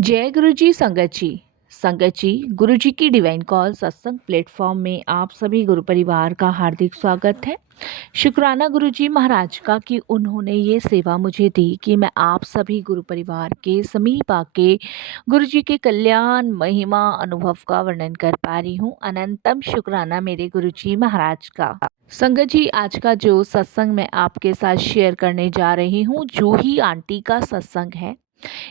जय गुरु जी संगत जी। संगत जी, गुरु जी की डिवाइन कॉल सत्संग प्लेटफॉर्म में आप सभी गुरु परिवार का हार्दिक स्वागत है। शुक्राना गुरु जी महाराज का कि उन्होंने ये सेवा मुझे दी कि मैं आप सभी गुरु परिवार के समीप आके गुरु जी के कल्याण महिमा अनुभव का वर्णन कर पा रही हूँ। अनंतम शुक्राना मेरे गुरु जी महाराज का। संगत जी, आज का जो सत्संग मैं आपके साथ शेयर करने जा रही हूँ, जूही आंटी का सत्संग है।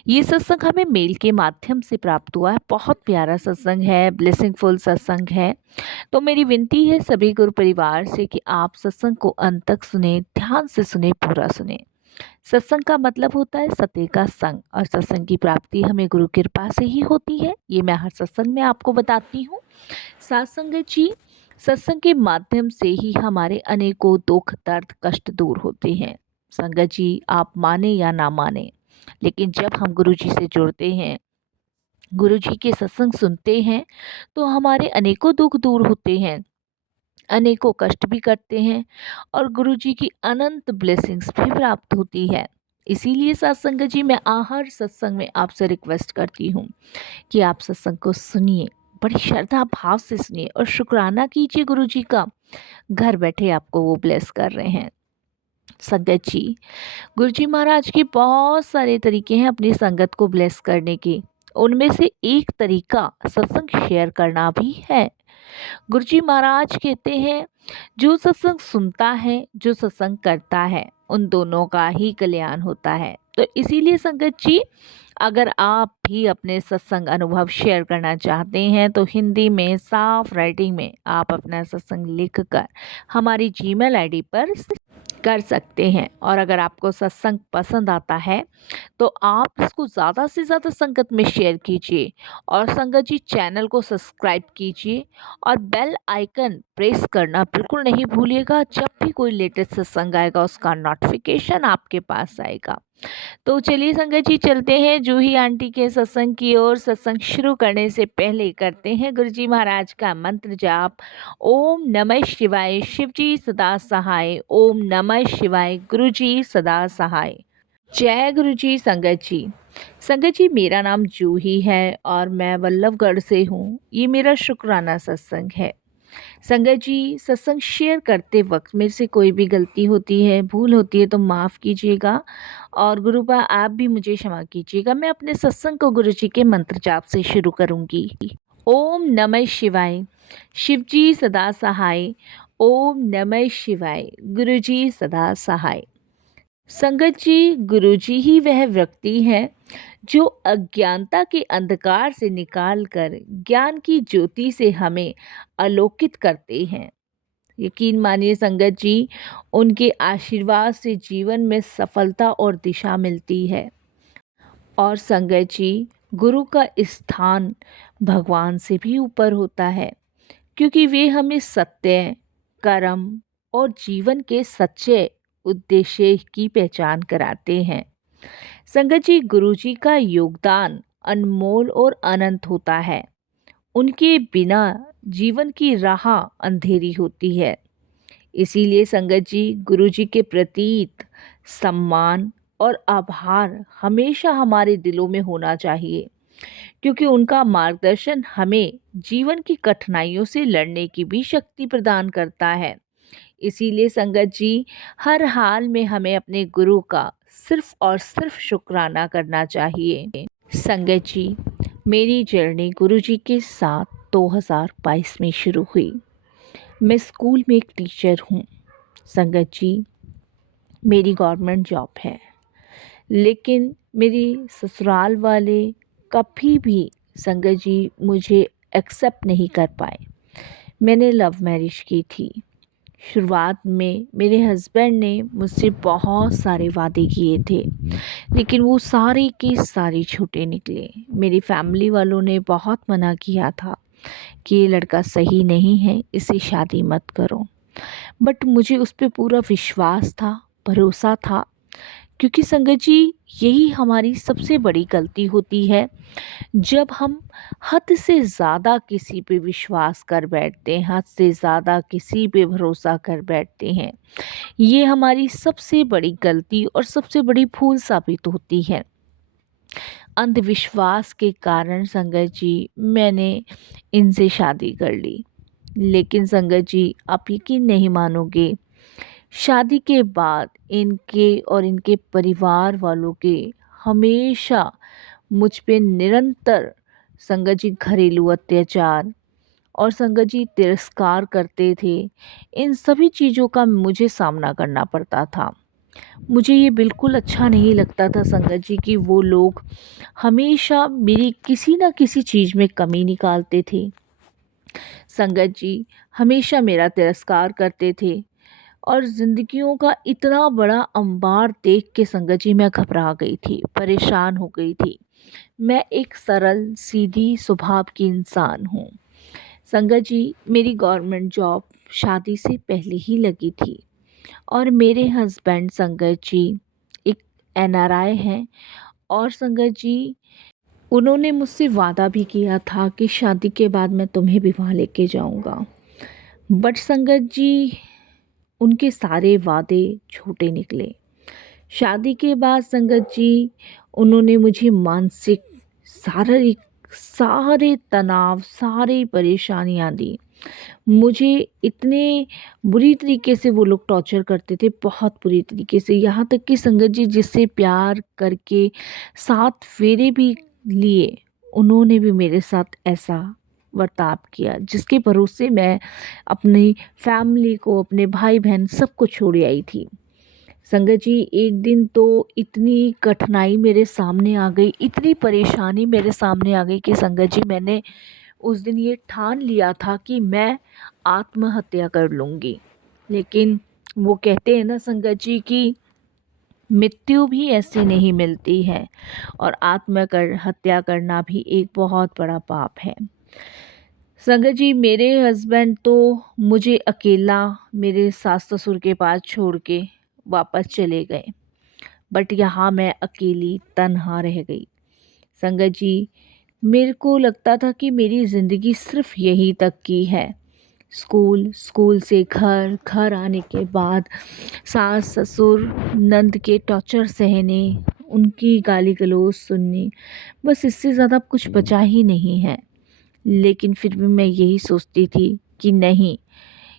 ये सत्संग हमें मेल के माध्यम से प्राप्त हुआ है। बहुत प्यारा सत्संग है, ब्लेसिंगफुल सत्संग है। तो मेरी विनती है सभी गुरु परिवार से कि आप सत्संग को अंत तक सुने, ध्यान से सुने, पूरा सुने। सत्संग का मतलब होता है सत्य का संग, और सत्संग की प्राप्ति हमें गुरु कृपा से ही होती है। ये मैं हर सत्संग में आपको बताती हूँ। साथ संगत जी, सत्संग के माध्यम से ही हमारे अनेकों दुख दर्द कष्ट दूर होते हैं। संगत जी, आप माने या ना माने, लेकिन जब हम गुरु जी से जुड़ते हैं, गुरु जी के सत्संग सुनते हैं, तो हमारे अनेकों दुख दूर होते हैं, अनेकों कष्ट भी कटते हैं, और गुरु जी की अनंत ब्लेसिंग्स भी प्राप्त होती है। इसीलिए सत्संग जी, मैं हर सत्संग में आपसे रिक्वेस्ट करती हूँ कि आप सत्संग को सुनिए, बड़ी श्रद्धा भाव से सुनिए और शुक्राना कीजिए गुरु जी का। घर बैठे आपको वो ब्लेस कर रहे हैं। संगत जी, गुरु जी महाराज के बहुत सारे तरीके हैं अपनी संगत को ब्लेस करने के। उनमें से एक तरीका सत्संग शेयर करना भी है। गुरु जी महाराज कहते हैं, जो सत्संग सुनता है, जो सत्संग करता है, उन दोनों का ही कल्याण होता है। तो इसीलिए संगत जी, अगर आप भी अपने सत्संग अनुभव शेयर करना चाहते हैं, तो हिंदी में साफ राइटिंग में आप अपना सत्संग लिखकर हमारी जीमेल आईडी पर कर सकते हैं। और अगर आपको सत्संग पसंद आता है, तो आप इसको ज़्यादा से ज़्यादा संगत में शेयर कीजिए, और संगत जी चैनल को सब्सक्राइब कीजिए, और बेल आइकन प्रेस करना बिल्कुल नहीं भूलिएगा। जब भी कोई लेटेस्ट सत्संग आएगा, उसका नोटिफिकेशन आपके पास आएगा। तो चलिए संगत जी, चलते हैं जूही आंटी के सत्संग की ओर। सत्संग शुरू करने से पहले करते हैं गुरु जी महाराज का मंत्र जाप। ओम नमः शिवाय, शिव जी सदा सहाय। ओम नमः शिवाय, गुरु जी सदा सहाय। जय गुरु जी संगत जी। संगत जी, मेरा नाम जूही है और मैं वल्लभगढ़ से हूँ। ये मेरा शुक्राना सत्संग है। संगत जी, सत्संग शेयर करते वक्त मेरे से कोई भी गलती होती है, भूल होती है, तो माफ़ कीजिएगा, और गुरुबा आप भी मुझे क्षमा कीजिएगा। मैं अपने सत्संग को गुरु जी के मंत्र जाप से शुरू करूँगी। ओम नमः शिवाय, शिव जी सदा सहाय। ओम नमः शिवाय, गुरु जी सदा सहाय। संगत जी, गुरु जी ही वह व्यक्ति हैं जो अज्ञानता के अंधकार से निकालकर ज्ञान की ज्योति से हमें आलोकित करते हैं। यकीन मानिए संगत जी, उनके आशीर्वाद से जीवन में सफलता और दिशा मिलती है। और संगत जी, गुरु का स्थान भगवान से भी ऊपर होता है, क्योंकि वे हमें सत्य, कर्म और जीवन के सच्चे उद्देश्य की पहचान कराते हैं। संगत जी, गुरु जी का योगदान अनमोल और अनंत होता है। उनके बिना जीवन की राह अंधेरी होती है। इसीलिए संगत जी, गुरु जी के प्रति सम्मान और आभार हमेशा हमारे दिलों में होना चाहिए, क्योंकि उनका मार्गदर्शन हमें जीवन की कठिनाइयों से लड़ने की भी शक्ति प्रदान करता है। इसीलिए संगत जी, हर हाल में हमें अपने गुरु का सिर्फ और सिर्फ शुक्राना करना चाहिए। संगत जी, मेरी जर्नी गुरु जी के साथ 2022 में शुरू हुई। मैं स्कूल में एक टीचर हूँ। संगत जी, मेरी गवर्नमेंट जॉब है, लेकिन मेरी ससुराल वाले कभी भी संगत जी मुझे एक्सेप्ट नहीं कर पाए। मैंने लव मैरिज की थी। शुरुआत में मेरे हस्बैंड ने मुझसे बहुत सारे वादे किए थे, लेकिन वो सारे के सारे झूठे निकले। मेरी फैमिली वालों ने बहुत मना किया था कि ये लड़का सही नहीं है, इससे शादी मत करो। बट मुझे उस पर पूरा विश्वास था, भरोसा था, क्योंकि संगत जी, यही हमारी सबसे बड़ी गलती होती है, जब हम हद से ज़्यादा किसी पे विश्वास कर बैठते हैं, हद से ज़्यादा किसी पे भरोसा कर बैठते हैं। ये हमारी सबसे बड़ी गलती और सबसे बड़ी भूल साबित होती है। अंधविश्वास के कारण संगत जी मैंने इनसे शादी कर ली। लेकिन संगत जी आप यकीन नहीं मानोगे, शादी के बाद इनके और इनके परिवार वालों के हमेशा मुझ पे निरंतर संगत जी घरेलू अत्याचार और संगत जी तिरस्कार करते थे। इन सभी चीज़ों का मुझे सामना करना पड़ता था। मुझे ये बिल्कुल अच्छा नहीं लगता था संगत जी कि वो लोग हमेशा मेरी किसी न किसी चीज़ में कमी निकालते थे। संगत जी हमेशा मेरा तिरस्कार करते थे और ज़िंदगियों का इतना बड़ा अंबार देख के संगत जी मैं घबरा गई थी, परेशान हो गई थी। मैं एक सरल सीधी स्वभाव की इंसान हूँ। संगत जी मेरी गवर्नमेंट जॉब शादी से पहले ही लगी थी और मेरे हस्बैंड संगत जी एक एनआरआई हैं और संगत जी उन्होंने मुझसे वादा भी किया था कि शादी के बाद मैं तुम्हें विवाह लेके जाऊंगा। बट संगत जी उनके सारे वादे झूठे निकले। शादी के बाद संगत जी उन्होंने मुझे मानसिक, शारीरिक सारे तनाव, सारी परेशानियां दी। मुझे इतने बुरी तरीके से वो लोग टॉर्चर करते थे, बहुत बुरी तरीके से, यहाँ तक कि संगत जी जिससे प्यार करके 7 फेरे भी लिए, उन्होंने भी मेरे साथ ऐसा बर्ताव किया जिसके भरोसे मैं अपनी फैमिली को, अपने भाई बहन सबको छोड़ आई थी। संगत जी एक दिन तो इतनी कठिनाई मेरे सामने आ गई, इतनी परेशानी मेरे सामने आ गई कि संगत जी मैंने उस दिन ये ठान लिया था कि मैं आत्महत्या कर लूँगी। लेकिन वो कहते हैं ना संगत जी कि मृत्यु भी ऐसे नहीं मिलती है और हत्या करना भी एक बहुत बड़ा पाप है। संगत जी मेरे हस्बैंड तो मुझे अकेला मेरे सास ससुर के पास छोड़ के वापस चले गए, बट यहाँ मैं अकेली तन्हा रह गई। संगत जी मेरे को लगता था कि मेरी ज़िंदगी सिर्फ यहीं तक की है। स्कूल, स्कूल से घर, घर आने के बाद सास ससुर नंद के टॉर्चर सहने, उनकी गाली गलौज सुननी, बस इससे ज़्यादा कुछ बचा ही नहीं है। लेकिन फिर भी मैं यही सोचती थी कि नहीं,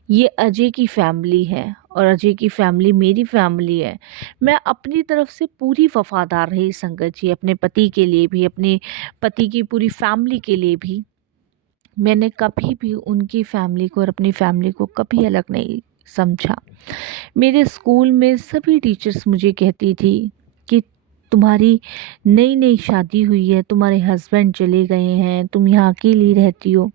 ये अजय की फैमिली है और अजय की फैमिली मेरी फैमिली है। मैं अपनी तरफ से पूरी वफ़ादार रही संगत जी, अपने पति के लिए भी, अपने पति की पूरी फैमिली के लिए भी। मैंने कभी भी उनकी फैमिली को और अपनी फैमिली को कभी अलग नहीं समझा। मेरे स्कूल में सभी टीचर्स मुझे कहती थी कि तुम्हारी नई नई शादी हुई है, तुम्हारे हस्बैंड चले गए हैं, तुम यहाँ अकेली रहती हो।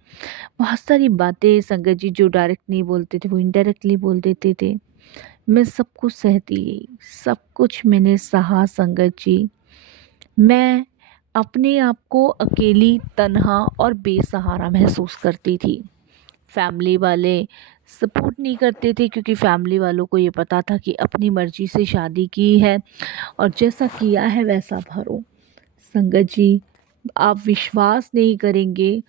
बहुत सारी बातें संगत जी जो डायरेक्ट नहीं बोलते थे वो इनडायरेक्टली बोल देते थे। मैं सब कुछ सहती गई, सब कुछ मैंने सहा संगत जी। मैं अपने आप को अकेली, तन्हा और बेसहारा महसूस करती थी। फैमिली वाले सपोर्ट नहीं करते थे क्योंकि फैमिली वालों को ये पता था कि अपनी मर्ज़ी से शादी की है और जैसा किया है वैसा भरो। संगत जी आप विश्वास नहीं करेंगे,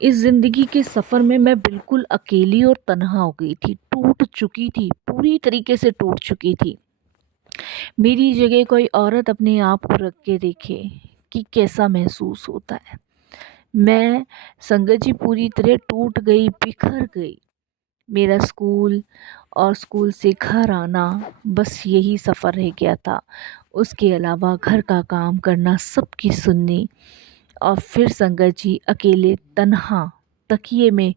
इस ज़िंदगी के सफ़र में मैं बिल्कुल अकेली और तन्हा हो गई थी, टूट चुकी थी, पूरी तरीके से टूट चुकी थी। मेरी जगह कोई औरत अपने आप को रख के देखे कि कैसा महसूस होता है। मैं संगत जी पूरी तरह टूट गई, बिखर गई। मेरा स्कूल और स्कूल से घर आना बस यही सफ़र रह गया था। उसके अलावा घर का काम करना, सबकी सुननी और फिर संगत जी अकेले तन्हा तकिए में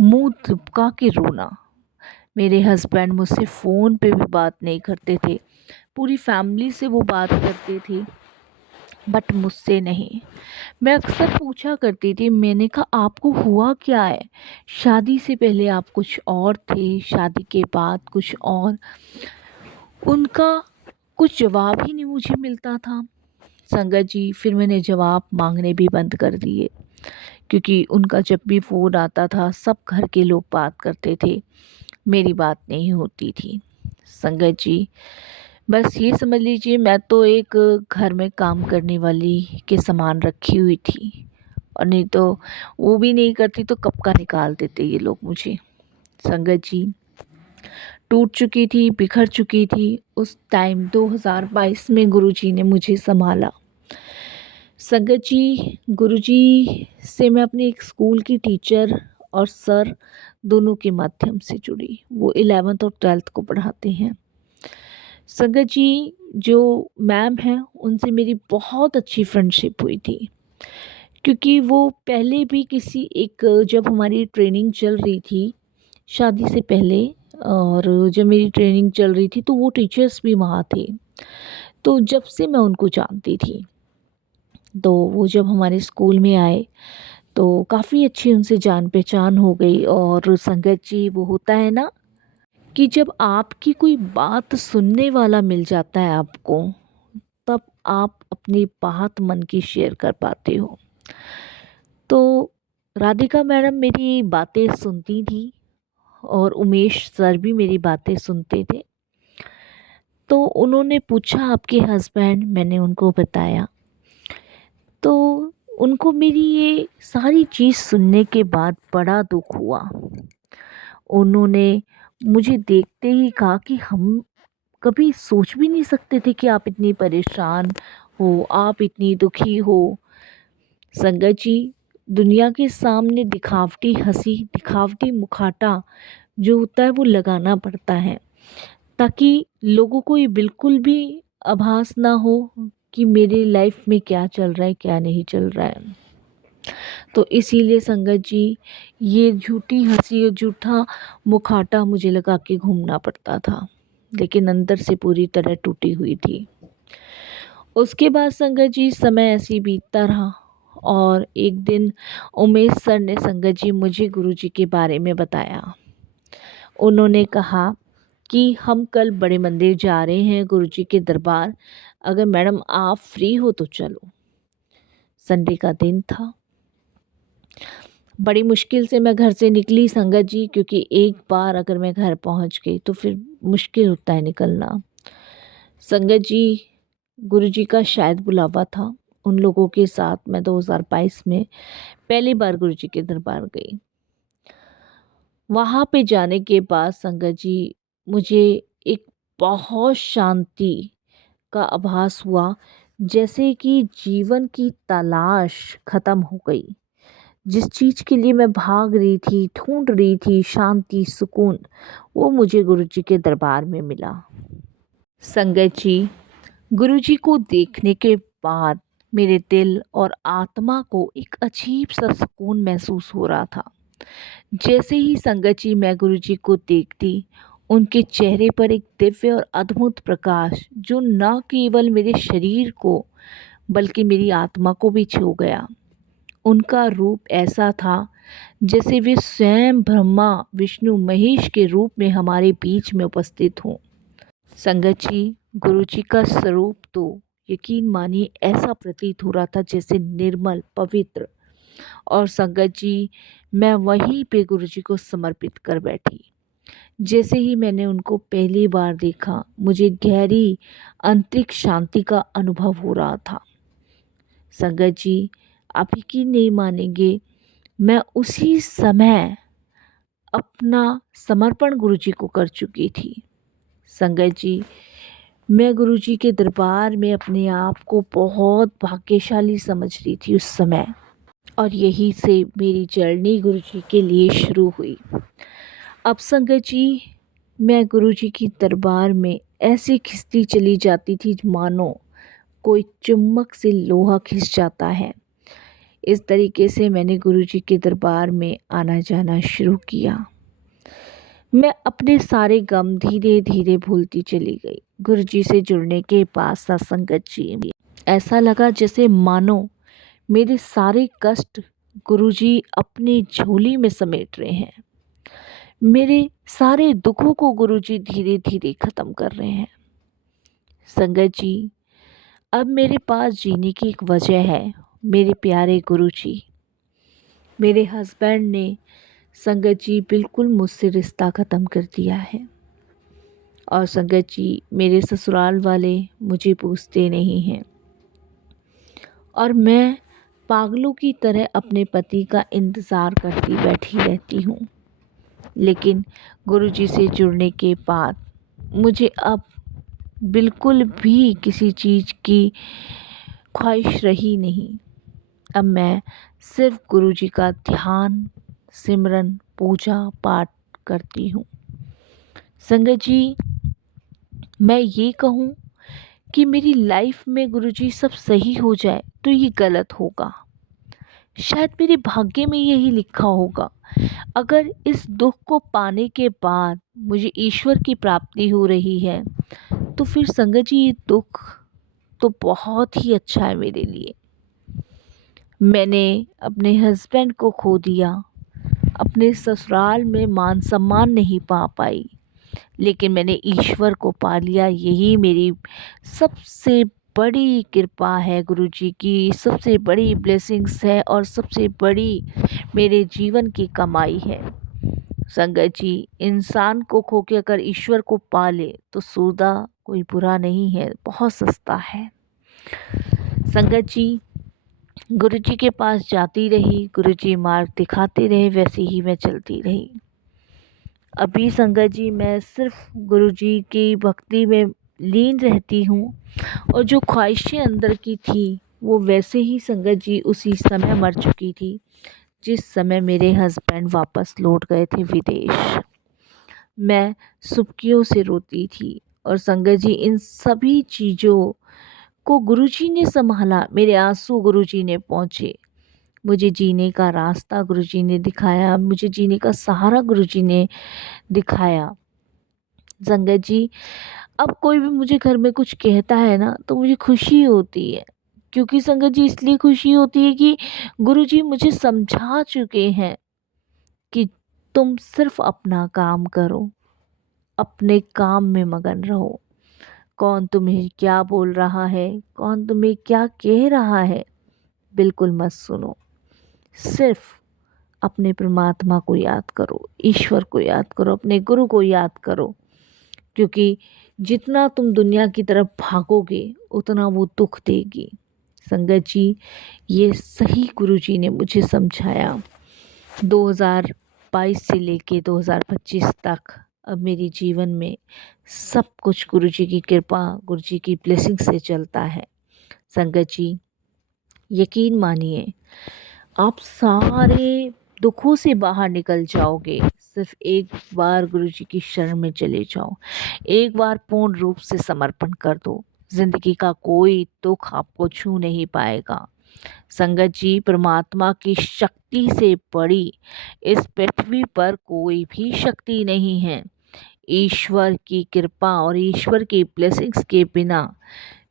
मुंह दुबका के रोना। मेरे हस्बैंड मुझसे फ़ोन पे भी बात नहीं करते थे, पूरी फैमिली से वो बात करते थे बट मुझसे नहीं। मैं अक्सर पूछा करती थी, मैंने कहा आपको हुआ क्या है? शादी से पहले आप कुछ और थे, शादी के बाद कुछ और। उनका कुछ जवाब ही नहीं मुझे मिलता था। संगत जी फिर मैंने जवाब मांगने भी बंद कर दिए क्योंकि उनका जब भी फ़ोन आता था सब घर के लोग बात करते थे, मेरी बात नहीं होती थी। संगत जी बस ये समझ लीजिए मैं तो एक घर में काम करने वाली के समान रखी हुई थी और नहीं तो वो भी नहीं करती तो कब का निकाल देते ये लोग मुझे। संगत जी टूट चुकी थी, बिखर चुकी थी। उस टाइम 2022 में गुरुजी ने मुझे संभाला। संगत जी, गुरुजी से मैं अपने एक स्कूल की टीचर और सर दोनों के माध्यम से जुड़ी। वो 11th और 12th को पढ़ाते हैं। संगत जी, जो मैम हैं उनसे मेरी बहुत अच्छी फ्रेंडशिप हुई थी, क्योंकि वो पहले भी किसी एक जब हमारी ट्रेनिंग चल रही थी शादी से पहले, और जब मेरी ट्रेनिंग चल रही थी तो वो टीचर्स भी वहाँ थे। तो जब से मैं उनको जानती थी, तो वो जब हमारे स्कूल में आए तो काफ़ी अच्छी उनसे जान पहचान हो गई। और संगत जी, वो होता है ना कि जब आपकी कोई बात सुनने वाला मिल जाता है आपको, तब आप अपनी बात मन की शेयर कर पाते हो। तो राधिका मैडम मेरी बातें सुनती थी और उमेश सर भी मेरी बातें सुनते थे। तो उन्होंने पूछा, आपके हस्बैंड? मैंने उनको बताया। तो उनको मेरी ये सारी चीज़ सुनने के बाद बड़ा दुख हुआ। उन्होंने मुझे देखते ही कहा कि हम कभी सोच भी नहीं सकते थे कि आप इतनी परेशान हो, आप इतनी दुखी हो। संगत जी, दुनिया के सामने दिखावटी हंसी, दिखावटी मुखौटा जो होता है वो लगाना पड़ता है, ताकि लोगों को ये बिल्कुल भी आभास ना हो कि मेरी लाइफ में क्या चल रहा है, क्या नहीं चल रहा है। तो इसीलिए संगत जी, ये झूठी हंसी और झूठा मुखौटा मुझे लगा के घूमना पड़ता था, लेकिन अंदर से पूरी तरह टूटी हुई थी। उसके बाद संगत जी, समय ऐसे ही बीतता रहा और एक दिन उमेश सर ने संगत जी मुझे गुरुजी के बारे में बताया। उन्होंने कहा कि हम कल बड़े मंदिर जा रहे हैं गुरुजी के दरबार, अगर मैडम आप फ्री हो तो चलो। संडे का दिन था। बड़ी मुश्किल से मैं घर से निकली संगत जी, क्योंकि एक बार अगर मैं घर पहुंच गई तो फिर मुश्किल होता है निकलना। संगत जी, गुरुजी का शायद बुलावा था। उन लोगों के साथ मैं 2022 में पहली बार गुरुजी के दरबार गई। वहाँ पे जाने के बाद संगत जी, मुझे एक बहुत शांति का आभास हुआ, जैसे कि जीवन की तलाश खत्म हो गई। जिस चीज़ के लिए मैं भाग रही थी, ढूंढ रही थी, शांति, सुकून, वो मुझे गुरुजी के दरबार में मिला। संगत जी, गुरुजी को देखने के बाद मेरे दिल और आत्मा को एक अजीब सा सुकून महसूस हो रहा था। जैसे ही संगत जी मैं गुरुजी को देखती, उनके चेहरे पर एक दिव्य और अद्भुत प्रकाश, जो न केवल मेरे शरीर को बल्कि मेरी आत्मा को भी छू गया। उनका रूप ऐसा था जैसे वे स्वयं ब्रह्मा, विष्णु, महेश के रूप में हमारे बीच में उपस्थित हों। संगत जी, गुरुजी का स्वरूप तो यकीन मानिए ऐसा प्रतीत हो रहा था जैसे निर्मल, पवित्र। और संगत जी, मैं वहीं पे गुरुजी को समर्पित कर बैठी। जैसे ही मैंने उनको पहली बार देखा, मुझे गहरी आंतरिक शांति का अनुभव हो रहा था। संगत जी, आप यकीन नहीं मानेंगे, मैं उसी समय अपना समर्पण गुरुजी को कर चुकी थी। संगत जी, मैं गुरुजी के दरबार में अपने आप को बहुत भाग्यशाली समझ रही थी उस समय, और यहीं से मेरी जर्नी गुरुजी के लिए शुरू हुई। अब संगत जी, मैं गुरुजी की दरबार में ऐसे खिंचती चली जाती थी मानो कोई चुम्बक से लोहा खिंच जाता है। इस तरीके से मैंने गुरुजी के दरबार में आना जाना शुरू किया। मैं अपने सारे गम धीरे धीरे भूलती चली गई। गुरुजी से जुड़ने के बाद संगत जी, ऐसा लगा जैसे मानो मेरे सारे कष्ट गुरुजी अपनी झोली में समेट रहे हैं। मेरे सारे दुखों को गुरुजी धीरे धीरे ख़त्म कर रहे हैं। संगत जी, अब मेरे पास जीने की एक वजह है। मेरे प्यारे गुरुजी, मेरे हस्बैंड ने संगत जी बिल्कुल मुझसे रिश्ता ख़त्म कर दिया है। और संगत जी, मेरे ससुराल वाले मुझे पूछते नहीं हैं, और मैं पागलों की तरह अपने पति का इंतज़ार करती बैठी रहती हूँ। लेकिन गुरुजी से जुड़ने के बाद मुझे अब बिल्कुल भी किसी चीज़ की ख्वाहिश रही नहीं। अब मैं सिर्फ गुरु जी का ध्यान, सिमरन, पूजा पाठ करती हूँ। संगत जी, मैं ये कहूँ कि मेरी लाइफ में गुरु जी सब सही हो जाए तो ये गलत होगा। शायद मेरे भाग्य में यही लिखा होगा। अगर इस दुख को पाने के बाद मुझे ईश्वर की प्राप्ति हो रही है तो फिर संगत जी ये दुख तो बहुत ही अच्छा है मेरे लिए। मैंने अपने हस्बैंड को खो दिया, अपने ससुराल में मान सम्मान नहीं पा पाई, लेकिन मैंने ईश्वर को पा लिया। यही मेरी सबसे बड़ी कृपा है गुरु जी की, सबसे बड़ी ब्लेसिंग्स है और सबसे बड़ी मेरे जीवन की कमाई है। संगत जी, इंसान को खो के अगर ईश्वर को पा ले तो सौदा कोई बुरा नहीं है, बहुत सस्ता है। संगत जी, गुरु जी के पास जाती रही, गुरु जी मार्ग दिखाते रहे, वैसे ही मैं चलती रही। अभी संगत जी मैं सिर्फ गुरु जी की भक्ति में लीन रहती हूँ और जो ख्वाहिशें अंदर की थी वो वैसे ही संगत जी उसी समय मर चुकी थी जिस समय मेरे हस्बैंड वापस लौट गए थे विदेश। मैं सुबकियों से रोती थी और संगत जी इन सभी चीज़ों को गुरुजी ने संभाला। मेरे आंसू गुरुजी ने पहुँचे, मुझे जीने का रास्ता गुरुजी ने दिखाया, मुझे जीने का सहारा गुरुजी ने दिखाया। संगत जी, अब कोई भी मुझे घर में कुछ कहता है ना तो मुझे खुशी होती है, क्योंकि संगत जी इसलिए खुशी होती है कि गुरुजी मुझे समझा चुके हैं कि तुम सिर्फ अपना काम करो, अपने काम में मगन रहो। कौन तुम्हें क्या बोल रहा है, कौन तुम्हें क्या कह रहा है, बिल्कुल मत सुनो। सिर्फ अपने परमात्मा को याद करो, ईश्वर को याद करो, अपने गुरु को याद करो, क्योंकि जितना तुम दुनिया की तरफ भागोगे उतना वो दुख देगी। संगत जी, ये सही गुरु जी ने मुझे समझाया। 2022 से लेके 2025 तक अब मेरे जीवन में सब कुछ गुरु जी की कृपा, गुरु जी की ब्लेसिंग से चलता है। संगत जी, यकीन मानिए, आप सारे दुखों से बाहर निकल जाओगे। सिर्फ एक बार गुरु जी की शरण में चले जाओ, एक बार पूर्ण रूप से समर्पण कर दो, जिंदगी का कोई दुख आपको छू नहीं पाएगा। संगत जी, परमात्मा की शक्ति से बड़ी इस पृथ्वी पर कोई भी शक्ति नहीं है। ईश्वर की कृपा और ईश्वर की ब्लेसिंग्स के बिना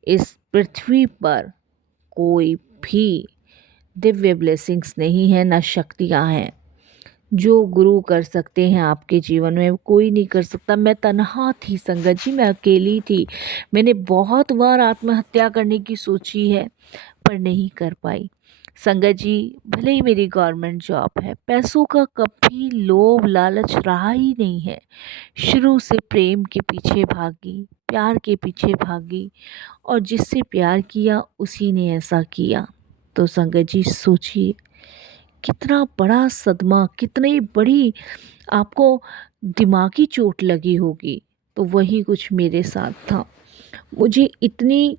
इस पृथ्वी पर कोई भी दिव्य ब्लेसिंग्स नहीं है, ना शक्तियाँ हैं। जो गुरु कर सकते हैं आपके जीवन में कोई नहीं कर सकता। मैं तन्हा थी संगत जी, मैं अकेली थी। मैंने बहुत बार आत्महत्या करने की सोची है पर नहीं कर पाई। संगत जी, भले ही मेरी गवर्नमेंट जॉब है, पैसों का कभी लोभ लालच रहा ही नहीं है। शुरू से प्रेम के पीछे भागी, प्यार के पीछे भागी और जिससे प्यार किया उसी ने ऐसा किया। तो संगत जी सोचिए, कितना बड़ा सदमा, कितनी बड़ी आपको दिमागी चोट लगी होगी। तो वही कुछ मेरे साथ था। मुझे इतनी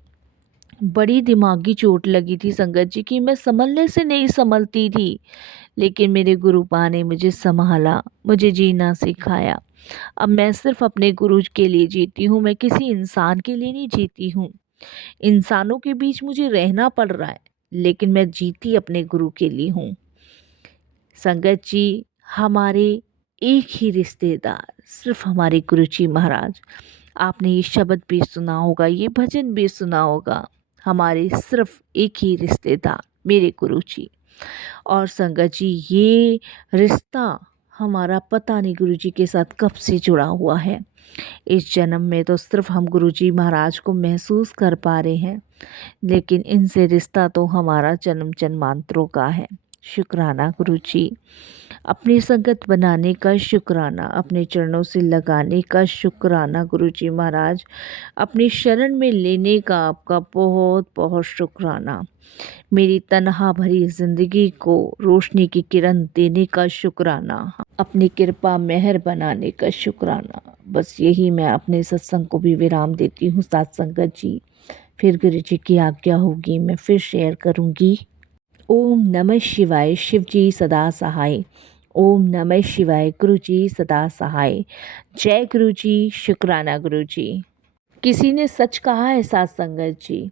बड़ी दिमागी चोट लगी थी संगत जी कि मैं संभलने से नहीं संभलती थी, लेकिन मेरे गुरुपा ने मुझे संभाला, मुझे जीना सिखाया। अब मैं सिर्फ अपने गुरु के लिए जीती हूँ, मैं किसी इंसान के लिए नहीं जीती हूँ। इंसानों के बीच मुझे रहना पड़ रहा है, लेकिन मैं जीती अपने गुरु के लिए हूँ। संगत जी, हमारे एक ही रिश्तेदार सिर्फ हमारे गुरु जी महाराज। आपने ये शब्द भी सुना होगा, ये भजन भी सुना होगा, हमारे सिर्फ एक ही रिश्तेदार मेरे गुरु जी। और संगत जी, ये रिश्ता हमारा पता नहीं गुरु जी के साथ कब से जुड़ा हुआ है। इस जन्म में तो सिर्फ हम गुरु जी महाराज को महसूस कर पा रहे हैं, लेकिन इनसे रिश्ता तो हमारा जन्म जन्मांतरों का है। शुक्राना गुरु जी, अपनी संगत बनाने का शुक्राना, अपने चरणों से लगाने का शुक्राना गुरु जी महाराज, अपनी शरण में लेने का आपका बहुत बहुत शुक्राना। मेरी तन्हा भरी जिंदगी को रोशनी की किरण देने का शुक्राना, अपनी कृपा मेहर बनाने का शुक्राना। बस यही मैं अपने सत्संग को भी विराम देती हूँ। साथ संगत जी, फिर गुरु जी की आज्ञा होगी मैं फिर शेयर करूँगी। ओम नमः शिवाय, शिव जी सदा सहाय। ओम नमः शिवाय, गुरु जी सदा सहाय। जय गुरु जी, शुक्राना गुरु जी। किसी ने सच कहा है साथ संगत जी,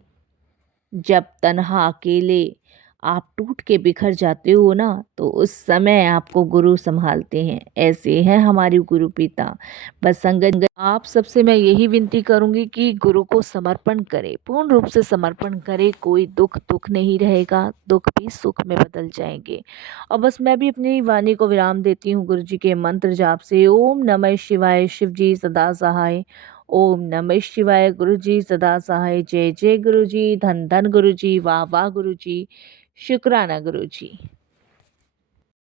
जब तन्हा अकेले आप टूट के बिखर जाते हो ना, तो उस समय आपको गुरु संभालते हैं। ऐसे हैं हमारे गुरु पिता। बस संगत आप सबसे मैं यही विनती करूंगी कि गुरु को समर्पण करें, पूर्ण रूप से समर्पण करें। कोई दुख दुख नहीं रहेगा, दुख भी सुख में बदल जाएंगे। और बस मैं भी अपनी वाणी को विराम देती हूँ गुरु जी के मंत्र जाप से। ओम नमः शिवाय, शिव जी सदा सहाय। ओम नमः शिवाय, गुरु जी सदा सहाय। जय जय गुरु जी, धन धन गुरु जी, वाह वाह गुरु जी, शुक्राना गुरु जी।